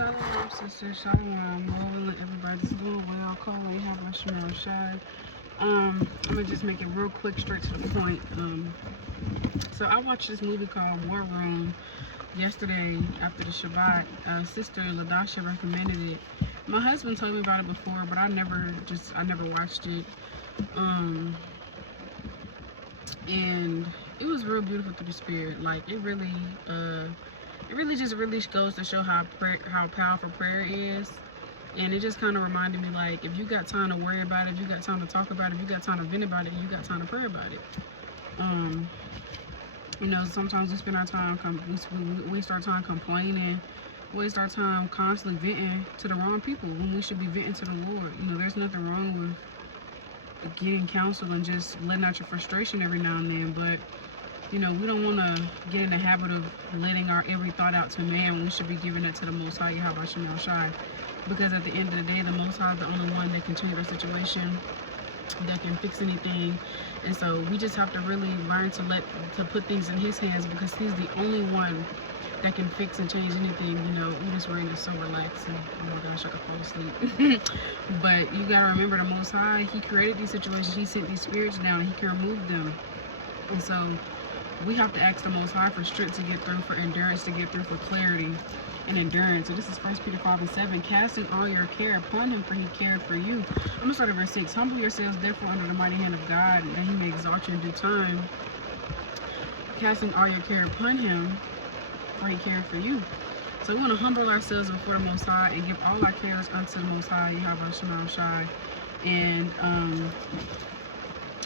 Shalom, sister. Shalom. Lord, everybody's doing well. Calling Bahasham Yahawashi. I'm gonna just make it real quick, straight to the point. So I watched this movie called War Room yesterday after the Shabbat. Sister Ladasha recommended it. My husband told me about it before, but I never watched it. And it was real beautiful through the spirit. Like it really just really goes to show how powerful prayer is. And it just kind of reminded me, like, if you got time to worry about it, if you got time to talk about it, if you got time to vent about it, you got time to pray about it. You know, sometimes we spend our time, we waste our time complaining, waste our time constantly venting to the wrong people when we should be venting to the Lord. You know, there's nothing wrong with getting counsel and just letting out your frustration every now and then, but you know, we don't want to get in the habit of letting our every thought out to man when we should be giving it to the Most High, Yahawah Bahasham Yahawashi. Because at the end of the day, the Most High is the only one that can change our situation, that can fix anything. And so we just have to really learn to put things in His hands, because He's the only one that can fix and change anything. You know, this rain is so relaxing. Oh my gosh, I could fall asleep. But you gotta remember, the Most High, He created these situations. He sent these spirits down, and He can remove them. And so we have to ask the Most High for strength to get through, for endurance to get through, for clarity and endurance. So this is 1 Peter 5:7. Casting all your care upon Him, for He cared for you. I'm going to start at verse 6. Humble yourselves therefore under the mighty hand of God, that He may exalt you in due time. Casting all your care upon Him, for He cared for you. So we want to humble ourselves before the Most High and give all our cares unto the Most High, Yahawah Bahasham Yahawashi. And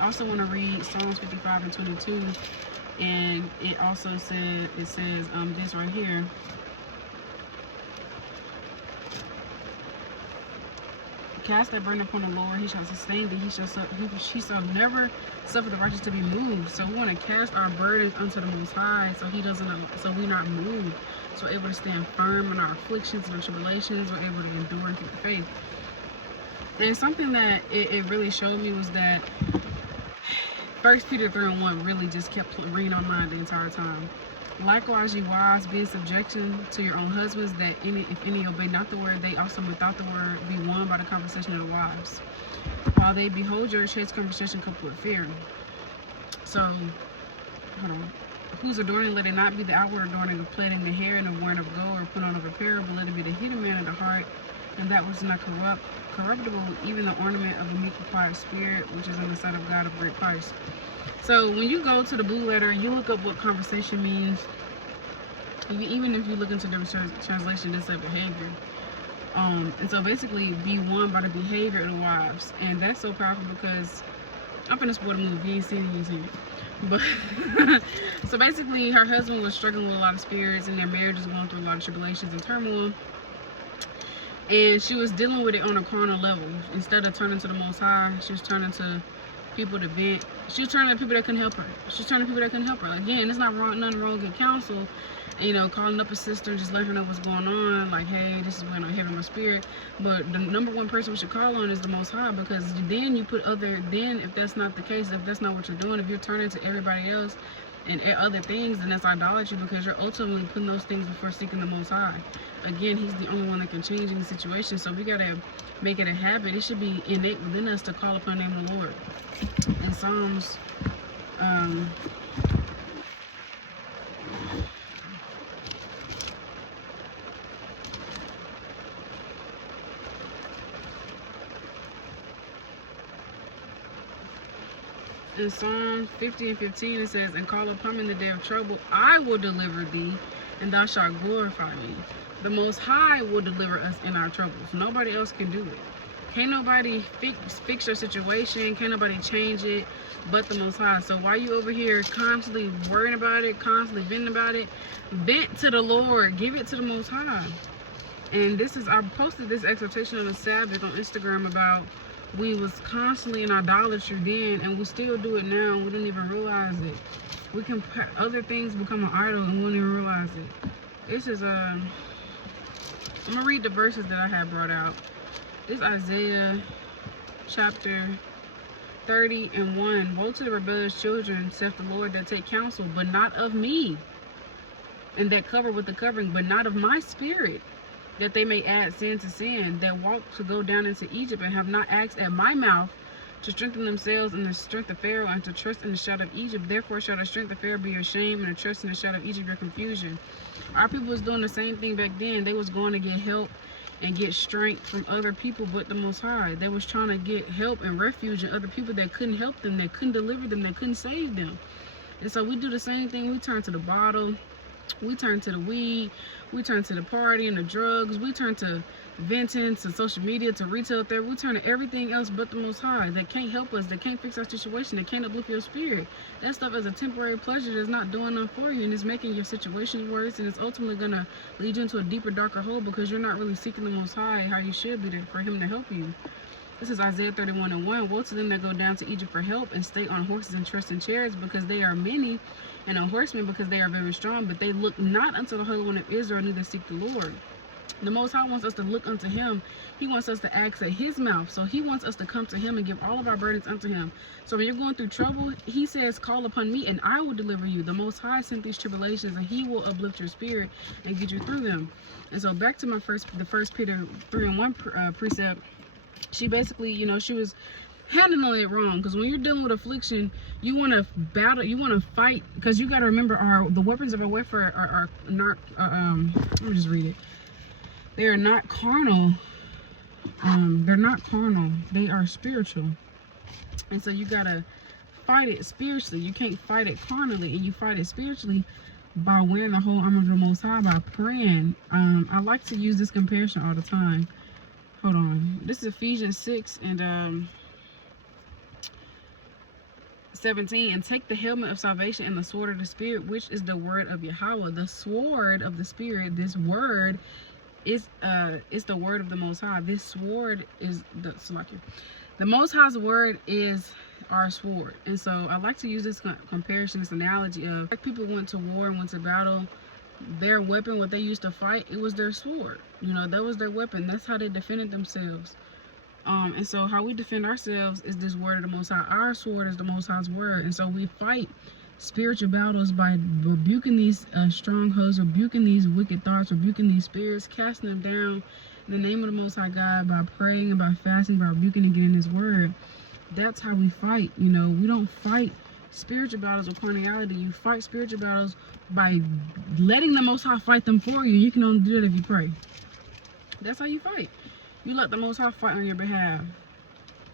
I also want to read Psalms 55:22. And it also says, this right here. Cast that burden upon the Lord, He shall sustain thee. He shall never suffer the righteous to be moved. So we want to cast our burdens unto the Most High, so we're not moved. So we're able to stand firm in our afflictions and our tribulations. We're able to endure and keep the faith. And something that it really showed me was that 1 Peter 3:1 really just kept reading on mine the entire time. Likewise, ye wives, be in subjection to your own husbands, that if any obey not the word, they also without the word be won by the conversation of the wives, while they behold your chaste conversation coupled with fear. So, hold on. Whose adorning, let it not be the outward adorning of plaiting the hair and of wearing of gold or put on of apparel, but let it be the hidden man of the heart, and that which is not corruptible, even the ornament of a meek and quiet spirit, which is in the sight of God of great price. So when you go to the Blue Letter, you look up what conversation means. Even if you look into the translation, it's like behavior. And so basically, be won by the behavior of the wives, and that's so powerful, because I'm finna spoil the movie. You ain't seen it. But so basically, her husband was struggling with a lot of spirits, and their marriage is going through a lot of tribulations and turmoil. And she was dealing with it on a carnal level. Instead of turning to the Most High, she was turning to people to vent. She was turning to people that couldn't help her. Again, it's not nothing wrong with counsel. You know, calling up a sister, just letting her know what's going on. Like, hey, this is when I'm having my spirit. But the number one person we should call on is the Most High, because then you put then if that's not the case, if that's not what you're doing, if you're turning to everybody else and other things, then that's idolatry, because you're ultimately putting those things before seeking the Most High. Again, He's the only one that can change any situation, so we gotta make it a habit. It should be innate within us to call upon the name of the Lord. In Psalms, in Psalm 50:15, it says, and call upon me in the day of trouble, I will deliver thee, and thou shalt glorify me. The Most High will deliver us in our troubles. Nobody else can do it. Can't nobody fix your situation. Can't nobody change it but the Most High. So while you over here constantly worrying about it, constantly venting about it, vent to the Lord. Give it to the Most High. And I posted this exhortation on the Sabbath on Instagram about we was constantly in idolatry then, and we still do it now, and we don't even realize it. We can other things become an idol, and we don't even realize it. This is I'm gonna read the verses that I had brought out. This Isaiah chapter 30:1. Woe to the rebellious children, saith the Lord, that take counsel, but not of me, and that cover with the covering, but not of my spirit. that they may add sin to sin, that walk to go down into Egypt, and have not asked at my mouth to strengthen themselves in the strength of Pharaoh, and to trust in the shadow of Egypt. Therefore shall the strength of Pharaoh be your shame, and the trust in the shadow of Egypt your confusion. Our people was doing the same thing back then. They was going to get help and get strength from other people but the Most High. They was trying to get help and refuge in other people that couldn't help them, that couldn't deliver them, that couldn't save them. And so we do the same thing. We turn to the bottle, we turn to the weed, we turn to the party and the drugs, we turn to venting, to social media, to retail therapy, we turn to everything else but the Most High that can't help us, that can't fix our situation, that can't uplift your spirit. That stuff is a temporary pleasure that's not doing enough for you, and it's making your situation worse, and it's ultimately going to lead you into a deeper, darker hole, because you're not really seeking the Most High how you should be for him to help you. This is Isaiah 31:1. Woe to them that go down to Egypt for help, and stay on horses and trust in chariots, because they are many, and on horsemen, because they are very strong, but they look not unto the Holy One of Israel, neither seek the Lord. The Most High wants us to look unto him. He wants us to ask at his mouth. So he wants us to come to him and give all of our burdens unto him. So when you're going through trouble, he says, call upon me and I will deliver you. The Most High sent these tribulations, and he will uplift your spirit and get you through them. And so back to the first Peter 3:1 precept. She basically, you know, she was handling it wrong, because when you're dealing with affliction, you want to battle, you want to fight, because you got to remember the weapons of our warfare are not let me just read it. They are not carnal. They're not carnal. They are spiritual. And so you gotta fight it spiritually. You can't fight it carnally, and you fight it spiritually by wearing the whole armor of the Most High, by praying. I like to use this comparison all the time. Hold on. This is Ephesians 6 and 17. And take the helmet of salvation and the sword of the Spirit, which is the word of Yahawah. The sword of the Spirit, this word is the word of the Most High. This sword is the Most High's word is our sword. And so I like to use this comparison, this analogy of, like, people went to war and went to battle. Their weapon, what they used to fight, it was their sword. You know, that was their weapon. That's how they defended themselves. And so how we defend ourselves is this word of the Most High. Our sword is the Most High's word. And so we fight spiritual battles by rebuking these strongholds, rebuking these wicked thoughts, rebuking these spirits, casting them down in the name of the Most High God, by praying and by fasting, by rebuking and getting his word. That's how we fight. You know, we don't fight spiritual battles with carnality. You fight spiritual battles by letting the Most High fight them for you. You can only do it if you pray. That's how you fight. You let the Most High fight on your behalf,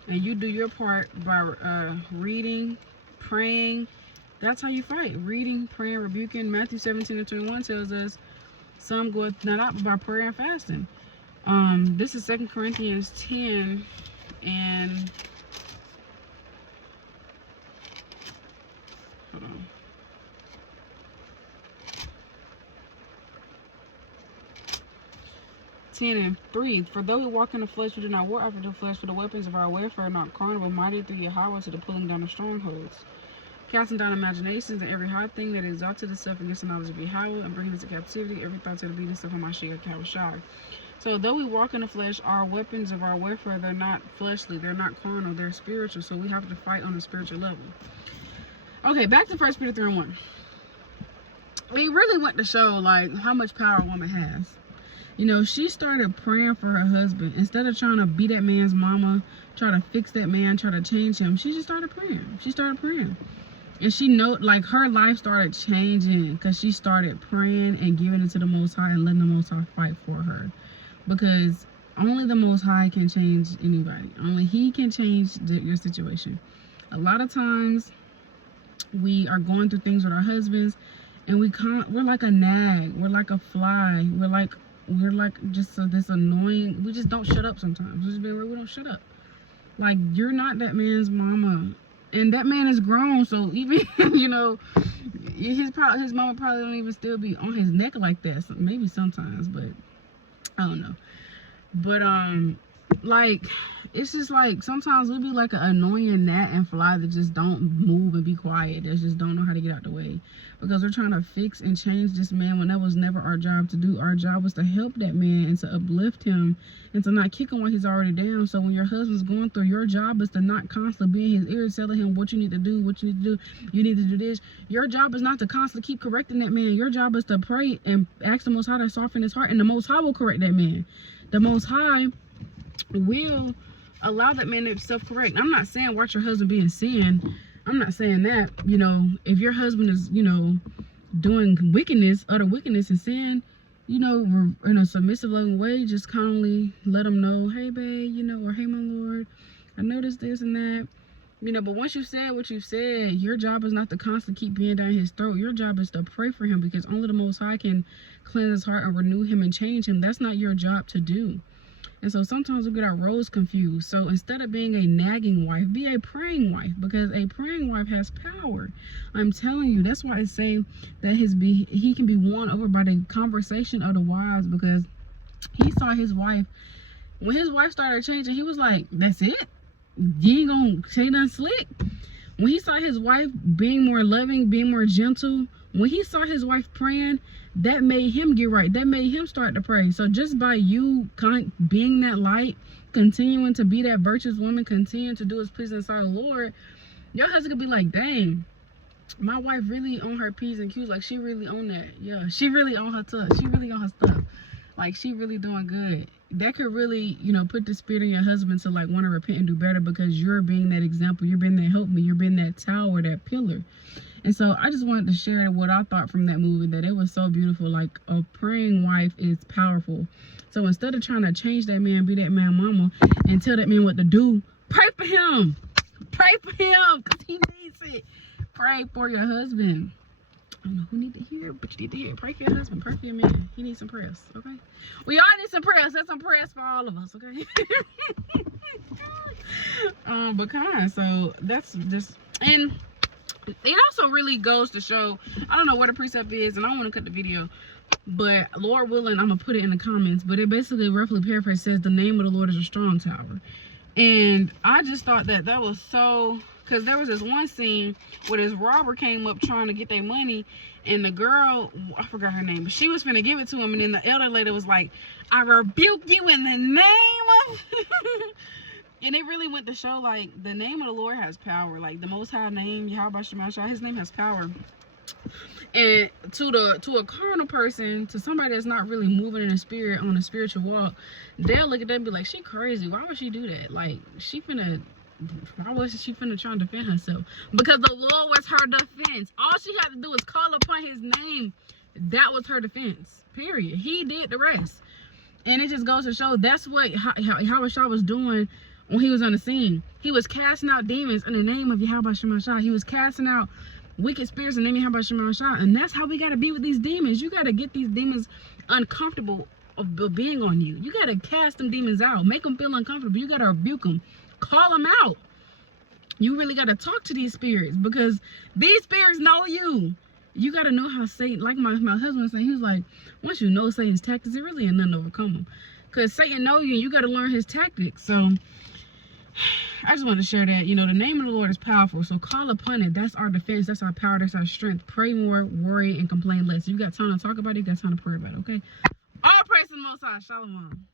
and you do your part by reading, praying. That's how you fight. Reading, praying, rebuking. Matthew 17:21 tells us, some goeth not out by prayer and fasting. This is 2 Corinthians 10 and hold on. And 3. For though we walk in the flesh, we do not war after the flesh, for the weapons of our warfare are not carnal, but mighty through Yahawah to the pulling down of strongholds, casting down imaginations and every high thing that exalted itself against the knowledge of Yahawah, and bringing into captivity every thought to the obedience of Yahawashi. So though we walk in the flesh, our weapons of our warfare, they're not fleshly, they're not carnal, they're spiritual. So we have to fight on a spiritual level. Okay, back to 1 Peter 3:1. We really went to show, like, how much power a woman has. You know, she started praying for her husband. Instead of trying to be that man's mama, try to fix that man, try to change him, she just started praying. She started praying. And she know, like, her life started changing because she started praying and giving it to the Most High and letting the Most High fight for her. Because only the Most High can change anybody. Only he can change your situation. A lot of times we are going through things with our husbands, and we're like a nag. We're like a fly. We're like just this annoying. We just don't shut up sometimes. We don't shut up. Like, you're not that man's mama, and that man is grown. So even you know, his mama probably don't even still be on his neck like that. So maybe sometimes, but I don't know. But like, it's just like sometimes we'll be like an annoying gnat and fly that just don't move and be quiet. That just don't know how to get out the way, because we're trying to fix and change this man when that was never our job to do. Our job was to help that man and to uplift him and to not kick him while he's already down. So when your husband's going through, your job is to not constantly be in his ear telling him what you need to do, what you need to do. You need to do this. Your job is not to constantly keep correcting that man. Your job is to pray and ask the Most High to soften his heart, and the Most High will correct that man. The Most High will allow that man to self-correct. I'm not saying watch your husband be in sin. I'm not saying that. You know, if your husband is, you know, doing wickedness, utter wickedness and sin, you know, in a submissive, loving way, just calmly let him know, hey, babe, you know, or hey, my Lord, I noticed this and that. You know, but once you said what you said, your job is not to constantly keep being down his throat. Your job is to pray for him, because only the Most High can cleanse his heart and renew him and change him. That's not your job to do. And so sometimes we get our roles confused. So instead of being a nagging wife, be a praying wife, because a praying wife has power. I'm telling you, that's why I say that he can be won over by the conversation of the wives, because he saw his wife, when his wife started changing, he was like, that's it? You ain't gonna say nothing slick? When he saw his wife being more loving, being more gentle, when he saw his wife praying, that made him get right. That made him start to pray. So just by you being that light, continuing to be that virtuous woman, continuing to do his pleasing inside the Lord, your husband could be like, dang, my wife really on her P's and Q's. Like, she really on that. Yeah, she really on her stuff. She really on her stuff. Like, she really doing good. That could really, you know, put the spirit in your husband to like want to repent and do better, because you're being that example. You're being that help me. You're being that tower, that pillar. And so I just wanted to share what I thought from that movie, that it was so beautiful. Like, a praying wife is powerful. So instead of trying to change that man, be that man mama, and tell that man what to do, pray for him. Pray for him, because he needs it. Pray for your husband. I don't know who need to hear it, but you need to hear it. Pray for your husband. Pray for your man. He needs some prayers, okay? We all need some prayers. That's some prayers for all of us, okay? But so that's just, and it also really goes to show, I don't know what a precept is, and I don't want to cut the video, but Lord willing, I'm going to put it in the comments, but it basically roughly paraphrase says, the name of the Lord is a strong tower. And I just thought that was so, because there was this one scene where this robber came up trying to get their money, and the girl, I forgot her name, but she was finna give it to him, and then the elder lady was like, I rebuke you in the name of and it really went to show, like, the name of the Lord has power. Like, the Most High name, Yahawah Bahasham Yahawashi, his name has power. And to a carnal person, to somebody that's not really moving in the spirit, on a spiritual walk, they'll look at that and be like, she crazy. Why would she do that? Like, why was she finna try to defend herself? Because the Lord was her defense. All she had to do was call upon his name. That was her defense, period. He did the rest. And it just goes to show that's what Yahawah was doing when he was on the scene. He was casting out demons in the name of Yahawah Bahasham Yahawashi. He was casting out wicked spirits in the name of Yahawah Bahasham Yahawashi. And that's how we got to be with these demons. You got to get these demons uncomfortable of being on you. You got to cast them demons out. Make them feel uncomfortable. You got to rebuke them. Call them out. You really got to talk to these spirits, because these spirits know you. You got to know how Satan, like my husband was saying, he was like, once you know Satan's tactics, it really ain't nothing to overcome them. Because Satan know you, and you got to learn his tactics. So I just wanted to share that, you know, the name of the Lord is powerful. So call upon it. That's our defense. That's our power. That's our strength. Pray more, worry, and complain less. You got time to talk about it. You got time to pray about it, okay? All praise to the Most High. Shalom.